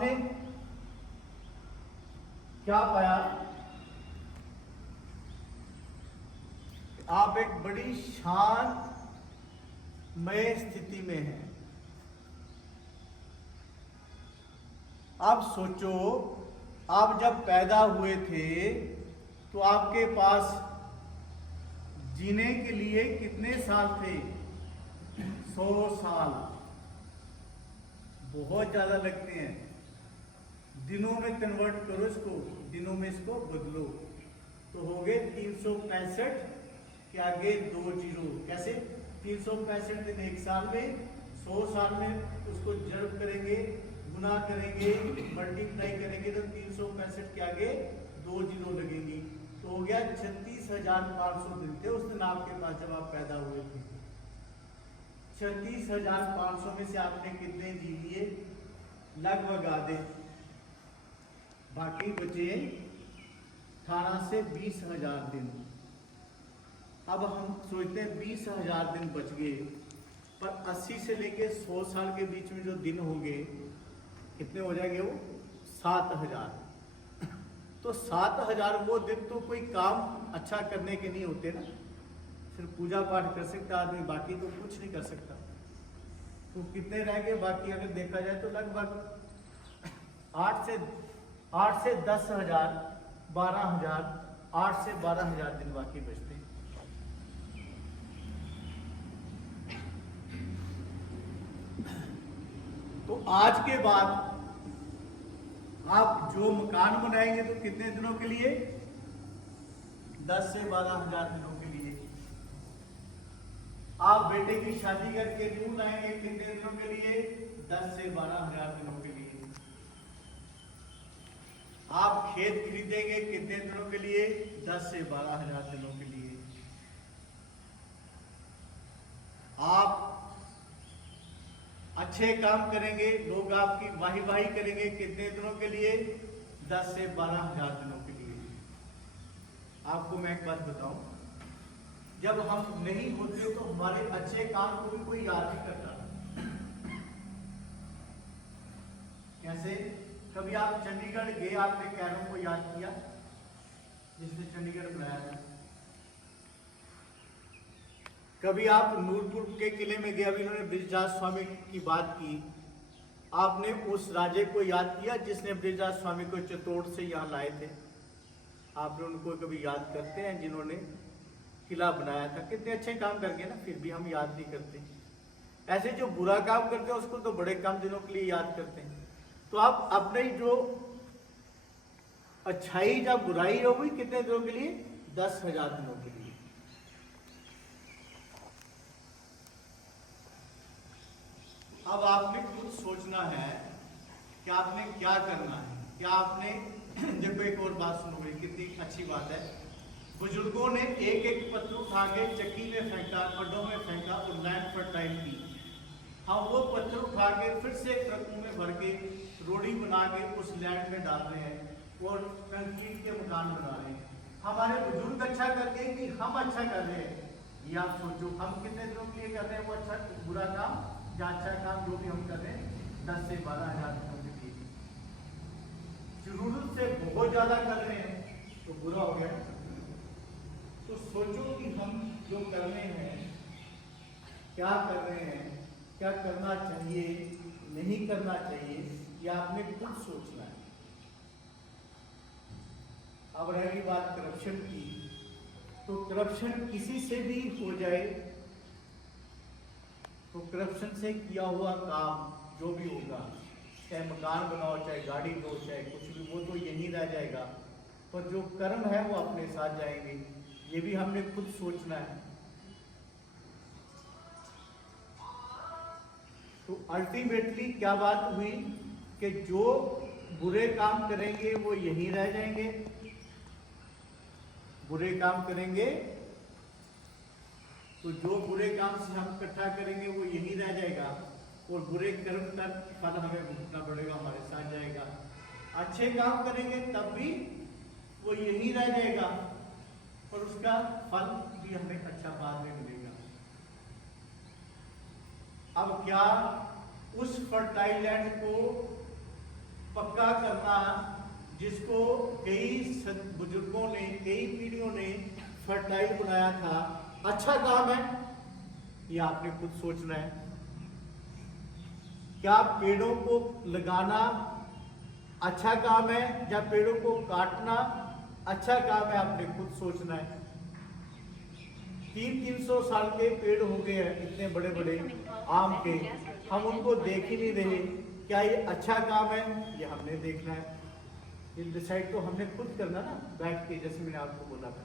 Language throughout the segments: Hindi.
आपने क्या पाया? आप एक बड़ी शांतमय स्थिति में हैं। आप सोचो, आप जब पैदा हुए थे तो आपके पास जीने के लिए कितने साल थे? 100 साल। बहुत ज्यादा लगते हैं। दिनों में कन्वर्ट करो इसको, दिनों में इसको बदलो तो हो गए 365 के आगे 2 जीरो। कैसे? 365 दिन एक साल में, 100 साल में उसको जड़ करेंगे, गुना करेंगे, मल्टीप्लाई करेंगे तो 365 के आगे 2 जीरो लगेंगी तो हो गया 36,500 दिन थे उस दिन आपके पास जब आप पैदा हुए थे। 36,500 में से आपने कितने जी लिए? लगभग आधे, बाकी बचे 18 से 20,000 दिन। अब हम सोचते हैं 20,000 दिन बच गए, पर 80 से लेके 100 साल के बीच में जो दिन होंगे कितने हो जाएंगे? वो 7,000। तो 7,000 वो दिन तो कोई काम अच्छा करने के नहीं होते ना, सिर्फ पूजा पाठ कर सकता आदमी, बाकी तो कुछ नहीं कर सकता। तो कितने रह गए बाकी? अगर देखा जाए तो लगभग 8 से 10,000, 12,000, 8 से 12,000 दिन बाकी बचते हैं। तो आज के बाद आप जो मकान बनाएंगे तो कितने दिनों के लिए? 10 से 12,000 दिनों के लिए। आप बेटे की शादी करके न्यू लाएंगे कितने दिनों के लिए? 10 से 12,000 दिनों के लिए। आप खेत खरीदेंगे कितने दिनों के लिए? 10 से 12,000 दिनों के लिए। आप अच्छे काम करेंगे, लोग आपकी वाही वाही करेंगे कितने दिनों के लिए? 10 से 12,000 दिनों के लिए। आपको मैं एक बात बताऊं, जब हम नहीं होते तो हमारे अच्छे काम को भी कोई याद नहीं करता। कैसे? कभी आप चंडीगढ़ गए, आपने कैरों को याद किया जिसने चंडीगढ़ बनाया था? कभी आप नूरपुर के किले में गए, अभी इन्होंने बृजराज स्वामी की बात की, आपने उस राजे को याद किया जिसने बृजराज स्वामी को चित्तौड़ से यहाँ लाए थे? आपने उनको कभी याद करते हैं जिन्होंने किला बनाया था? कितने अच्छे काम करके ना, फिर भी हम याद नहीं करते। ऐसे जो बुरा काम करते हैं उसको तो बड़े कम दिनों के लिए याद करते हैं। तो आप अपने जो अच्छाई या बुराई हो गई कितने दिनों के लिए? 10,000 दिनों के लिए। अब आपने खुद सोचना है कि आपने क्या करना है। क्या आपने देखो एक और बात सुनो, कितनी अच्छी बात है। बुजुर्गों ने एक एक पत्थर उठा के चक्की में फेंका, खड्डों में फेंका और लैंड फर्टाइल की। हम वो पत्थर उठा के फिर से ट्रकों में भर के रोड़ी बना के उस लैंड में डाल रहे हैं और कंक्रीट के मकान बना रहे हैं। हमारे बुजुर्ग अच्छा करके कि हम अच्छा कर रहे हैं? ये आप सोचो, हम कितने दिनों के लिए कर रहे हैं वो अच्छा बुरा काम या अच्छा काम जो भी हम कर रहे हैं? 10 से 12,000 दिनों के लिए। जरूरत से बहुत ज्यादा कर रहे हैं तो बुरा हो गया। तो सोचो कि हम जो कर रहे हैं, क्या कर रहे हैं, क्या करना चाहिए, नहीं करना चाहिए, या आपने खुद सोचना है। अब रही बात करप्शन की, तो करप्शन किसी से भी हो जाए तो करप्शन से किया हुआ काम जो भी होगा, चाहे मकान बनाओ, चाहे गाड़ी दो, चाहे कुछ भी, वो तो यहीं रह जाएगा, पर जो कर्म है वो अपने साथ जाएंगे। ये भी हमने खुद सोचना है। तो अल्टीमेटली क्या बात हुई कि जो बुरे काम करेंगे वो यहीं रह जाएंगे, बुरे काम करेंगे तो जो बुरे काम से हम इकट्ठा करेंगे वो यहीं रह जाएगा और बुरे कर्म तक फल हमें भुगतना पड़ेगा, हमारे साथ जाएगा। अच्छे काम करेंगे तब भी वो यहीं रह जाएगा और उसका फल भी हमें अच्छा बाद में मिलेगा। अब क्या उस फर्टाइल लैंड को क्या करना, जिसको कई बुजुर्गों ने, कई पीढ़ियों ने फर्टाइल बनाया था, अच्छा काम है? ये आपने खुद सोचना है। क्या पेड़ों को लगाना अच्छा काम है या पेड़ों को काटना अच्छा काम है? आपने खुद सोचना है। 300 साल के पेड़ हो गए हैं, इतने बड़े बड़े आम के, हम उनको देख ही नहीं रहे। क्या ये अच्छा काम है? ये हमने देखना है। ये डिसाइड तो हमने खुद करना ना, बैठ के, जैसे मैंने आपको बोला था।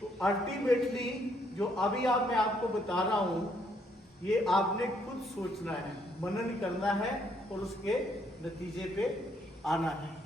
तो अल्टीमेटली जो अभी मैं आपको बता रहा हूं, ये आपने खुद सोचना है, मनन करना है और उसके नतीजे पे आना है।